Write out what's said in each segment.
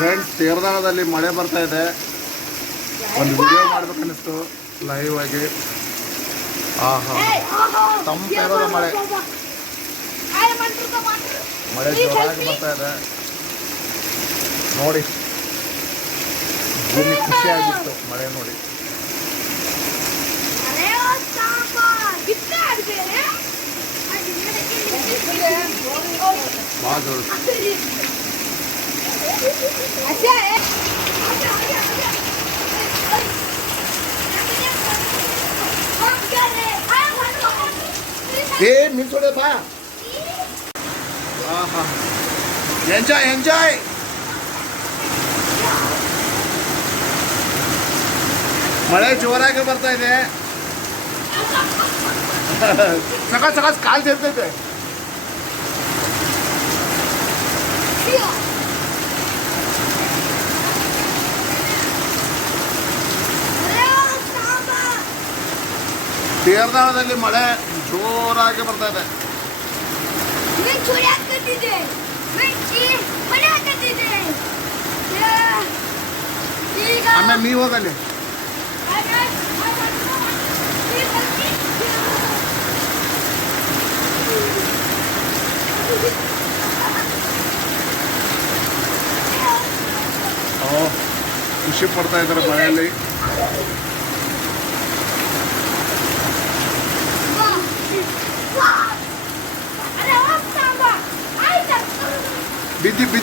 Friends ತೀರ್ದಾಳದಲ್ಲಿ ಮಳೆ ಬರ್ತಾ ಇದೆ. ಒಂದು ವಿಡಿಯೋ ಮಾಡ್ಬೇಕನ್ನಿಸ್ತು ಲೈವ್ ಆಗಿ. ಆಹಾ. ತಂಪು ಇರೋದು ಮಳೆ. ಮಳೆ ಜೋರಾಗಿ ಬರ್ತಾ ಇದೆ. ನೋಡಿ. ಭೂಮಿ ಖುಷಿಯಾಗಿತ್ತು ಮಳೆ ನೋಡಿ. ಭಾಳ ಜೋರು ಏ ನಿಲ್ಸೋಡೆ ಬಾ ಆಹಾ ಎಂಜಾಯ್ ಎಂಜಾಯ್ ಮಳೆ ಜೋರಾಗಿ ಬರ್ತಾ ಇದೆ ಸಕಾಸ್ ಸಕಾಸ್ ಕಾಲ್ ಸೇರ್ತೈತೆ ತೀರ್ದಾಳದಲ್ಲಿ ಮಳೆ ಜೋರಾಗಿ ಬರ್ತಾ ಇದೆ. ಆಮೇಲೆ ನೀವು ಹೋಗಲ್ಲಿ ಓ ಖುಷಿ ಪಡ್ತಾ ಇದ್ದಾರೆ ಮಳೆಯಲ್ಲಿ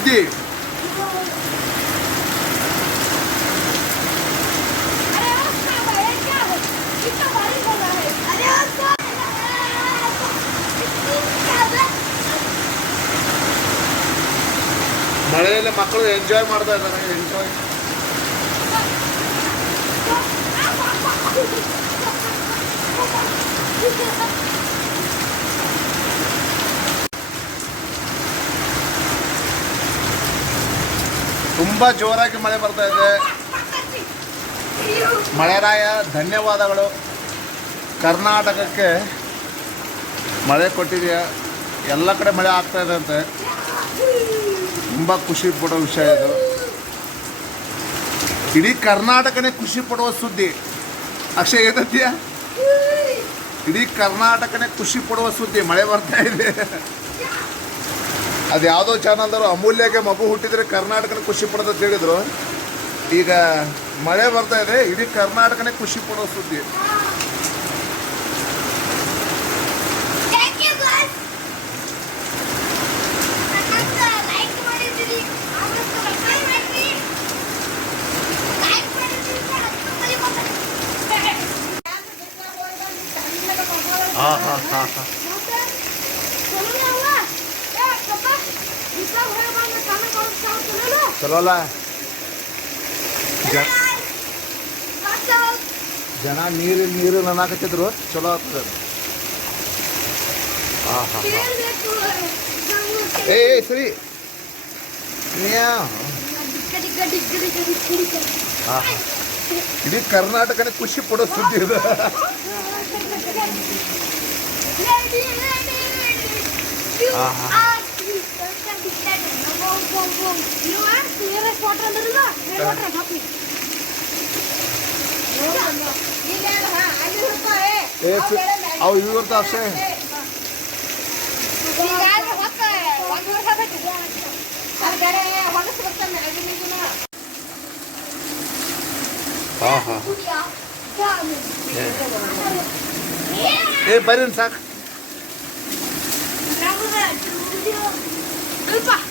ಬಿದ್ದಿ ಮಳೆಯಲ್ಲಿ ಮಕ್ಕಳು ಎಂಜಾಯ್ ಮಾಡ್ತಾ ಇದ್ದಾರೆ ಎಂಜಾಯ್ ತುಂಬಾ ಜೋರಾಗಿ ಮಳೆ ಬರ್ತಾ ಇದೆ. ಮಳೆರಾಯ, ಧನ್ಯವಾದಗಳು. ಕರ್ನಾಟಕಕ್ಕೆ ಮಳೆ ಕೊಟ್ಟಿದೆಯಾ? ಎಲ್ಲ ಕಡೆ ಮಳೆ ಆಗ್ತಾ ಇದೆ ಅಂತೆ. ತುಂಬ ಖುಷಿ ಪಡೋ ವಿಷಯ ಇದು. ಇಡೀ ಕರ್ನಾಟಕನೇ ಖುಷಿ ಪಡುವ ಸುದ್ದಿ. ಅಕ್ಷಯ್, ಏನಂತೀಯ? ಇಡೀ ಕರ್ನಾಟಕನೇ ಖುಷಿ ಪಡುವ ಸುದ್ದಿ. ಮಳೆ ಬರ್ತಾ ಇದೆ. ಅದು ಯಾವುದೋ ಚಾನಲ್ದವರು ಅಮೂಲ್ಯಕ್ಕೆ ಮಗು ಹುಟ್ಟಿದರೆ ಕರ್ನಾಟಕನ ಖುಷಿ ಪಡೋದು ಅಂತ ಹೇಳಿದ್ರು. ಈಗ ಮಳೆ ಬರ್ತಾ ಇದೆ ಇಡೀ ಕರ್ನಾಟಕನೇ ಖುಷಿ ಪಡೋ ಸುದ್ದಿ. ಹಾಂ ಹಾಂ ಹಾಂ ಹಾಂ. ಚಲೋ ಅಲ್ಲ ಜನ ನೀರು ನೀರು ನನ್ನಾಕತ್ತಿದ್ರು ಚಲೋ ಆಗ್ತದೆ. ಹಾಂ ಹಾಂ ಏ ಸರಿ. ಹಾಂ ಹಾಂ ಇಡೀ ಕರ್ನಾಟಕನೇ ಖುಷಿ ಪಡೋ ಸುದ್ದಿ ಇದು. ಆಹಾ. ಸ- ಅವು ಇವು ಇರ್ತಾವ ಅಕ್ಷಯ್ ಹಾಂ ಹಾಂ ಏ ಬರ್ರಿ ಸಾಕು Vamos lá,